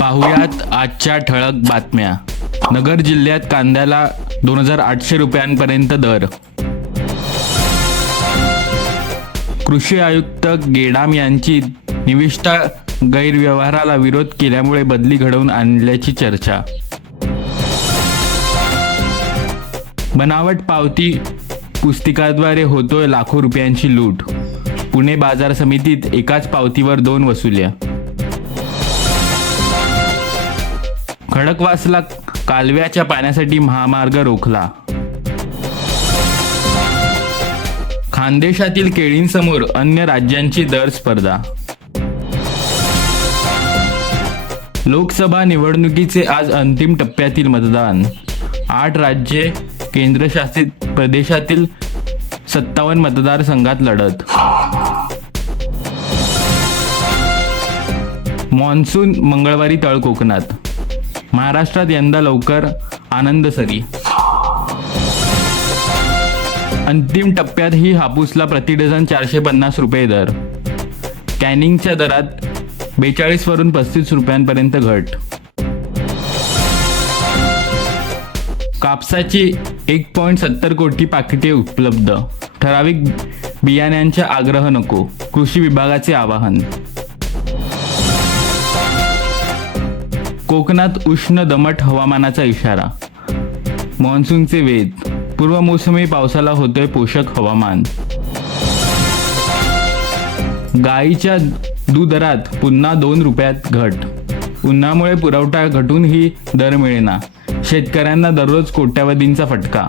पाहुयात आजच्या ठळक बातम्या. नगर जिल्ह्यात कांद्याला दोन हजार आठशे रुपयांपर्यंत दर. कृषी आयुक्त गेडाम यांची निविष्ठा गैरव्यवहाराला विरोध केल्यामुळे बदली घडवून आणल्याची चर्चा. बनावट पावती पुस्तिकाद्वारे होतोय लाखो रुपयांची लूट. पुणे बाजार समितीत एकाच पावतीवर दोन वसुल्या. खडकवासला कालव्याच्या पाण्यासाठी महामार्ग रोखला. खानदेशातील केळींसमोर अन्य राज्यांची दर स्पर्धा. लोकसभा निवडणुकीचे आज अंतिम टप्प्यातील मतदान. आठ राज्ये केंद्रशासित प्रदेशातील सत्तावन्न मतदारसंघात लढत. मॉन्सून मंगळवारी तळ कोकणात. महाराष्ट्रात यंदा लवकर आनंदसरी अंतिम टप्प्यात ही हापूसला प्रति डझन चारशे पन्नास रुपये दर. कॅनिंगच्या दरात बेचाळीसवरून पस्तीस रुपयांपर्यंत घट. कापसाची एक पॉईंट सत्तर कोटी पाकिटे उपलब्ध. ठराविक बियाण्यांचा आग्रह नको. कृषी विभागाचे आवाहन. कोकणात उष्ण दमट हवामानाचा इशारा. मान्सूनचे वेध. पूर्वमोसमी पावसाला होतोय पोषक हवामान. गाईच्या दुदरात पुन्हा दोन रुपयात घट. उन्हामुळे पुरवठा घटूनही दर मिळेना. शेतकऱ्यांना दररोज कोट्यावधींचा फटका.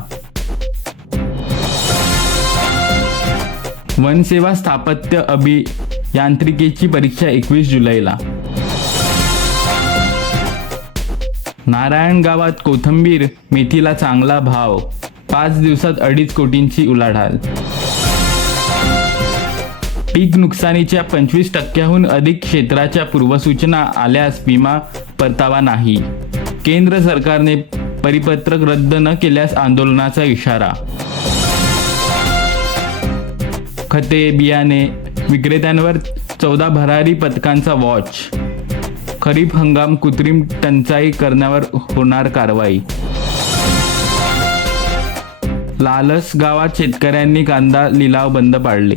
वनसेवा स्थापत्य अभियांत्रिकेची परीक्षा एकवीस जुलैला. नारायण गावात कोथंबीर मेथीला चांगला भाव. पाच दिवसात अडीच कोटींची उलाढाल. पीक नुकसानीच्या पंचवीस टक्क्याहून अधिक क्षेत्राच्या पूर्वसूचना आल्यास विमा परतावा नाही. केंद्र सरकारने परिपत्रक रद्द न केल्यास आंदोलनाचा इशारा. खते बियाणे विक्रेत्यांवर चौदा भरारी पथकांचा वॉच. खरीप हंगाम कृत्रिम टंचाई करण्यावर होणार कारवाई. लालस गावात शेतकऱ्यांनी कांदा लिलाव बंद पाडले.